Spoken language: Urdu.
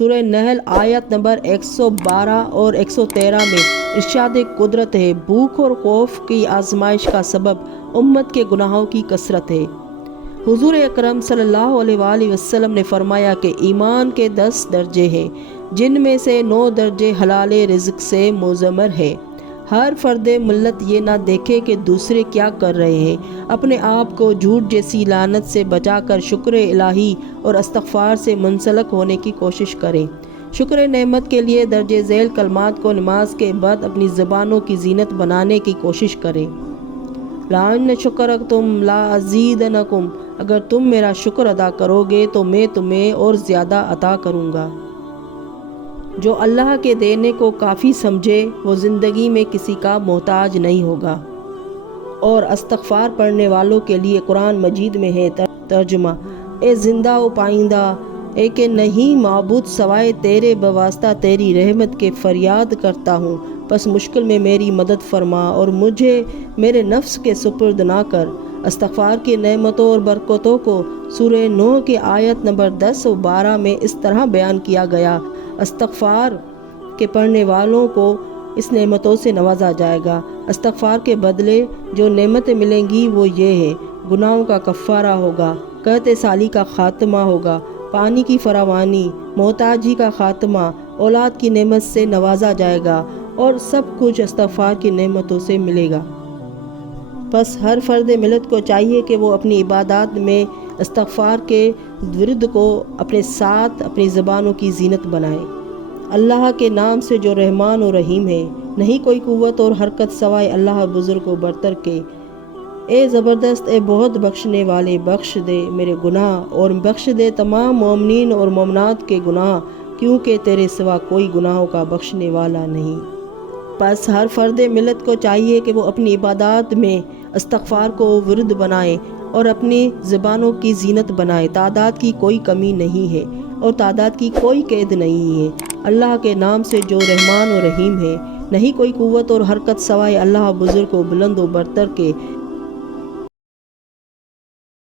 سورہ نحل آیت نمبر 112 اور 113 میں ارشاد قدرت ہے، بھوک اور خوف کی آزمائش کا سبب امت کے گناہوں کی کثرت ہے۔ حضور اکرم صلی اللہ علیہ وآلہ وسلم نے فرمایا کہ ایمان کے 10 درجے ہیں، جن میں سے 9 درجے حلال رزق سے مضمر ہے۔ ہر فرد ملت یہ نہ دیکھے کہ دوسرے کیا کر رہے ہیں، اپنے آپ کو جھوٹ جیسی لعنت سے بچا کر شکر الہی اور استغفار سے منسلک ہونے کی کوشش کریں۔ شکر نعمت کے لیے درج ذیل کلمات کو نماز کے بعد اپنی زبانوں کی زینت بنانے کی کوشش کریں۔ لَإِنْ شَكَرْتُمْ لَأَزِيدَنَّكُمْ، اگر تم میرا شکر ادا کرو گے تو میں تمہیں اور زیادہ عطا کروں گا۔ جو اللہ کے دینے کو کافی سمجھے وہ زندگی میں کسی کا محتاج نہیں ہوگا۔ اور استغفار پڑھنے والوں کے لیے قرآن مجید میں ہے ترجمہ، اے زندہ و پائندہ، اے کہ نہیں معبود سوائے تیرے، بواسطہ تیری رحمت کے فریاد کرتا ہوں، پس مشکل میں میری مدد فرما اور مجھے میرے نفس کے سپرد نہ کر۔ استغفار کی نعمتوں اور برکتوں کو سورہ نوح کی آیت نمبر 10 و 12 میں اس طرح بیان کیا گیا، استغفار کے پڑھنے والوں کو اس نعمتوں سے نوازا جائے گا۔ استغفار کے بدلے جو نعمتیں ملیں گی وہ یہ ہے، گناہوں کا کفارہ ہوگا، قحط سالی کا خاتمہ ہوگا، پانی کی فراوانی، محتاجی کا خاتمہ، اولاد کی نعمت سے نوازا جائے گا، اور سب کچھ استغفار کی نعمتوں سے ملے گا۔ پس ہر فرد ملت کو چاہیے کہ وہ اپنی عبادات میں استغفار کے ورد کو اپنے ساتھ اپنی زبانوں کی زینت بنائے۔ اللہ کے نام سے جو رحمان و رحیم ہے، نہیں کوئی قوت اور حرکت سوائے اللہ بزرگ و برتر کے۔ اے زبردست، اے بہت بخشنے والے، بخش دے میرے گناہ اور بخش دے تمام مومنین اور مومنات کے گناہ، کیونکہ تیرے سوا کوئی گناہوں کا بخشنے والا نہیں۔ پس ہر فرد ملت کو چاہیے کہ وہ اپنی عبادات میں استغفار کو ورد بنائے اور اپنی زبانوں کی زینت بنائے۔ تعداد کی کوئی کمی نہیں ہے اور تعداد کی کوئی قید نہیں ہے۔ اللہ کے نام سے جو رحمان و رحیم ہے، نہیں کوئی قوت اور حرکت سوائے اللہ بزرگ و بلند و برتر کے۔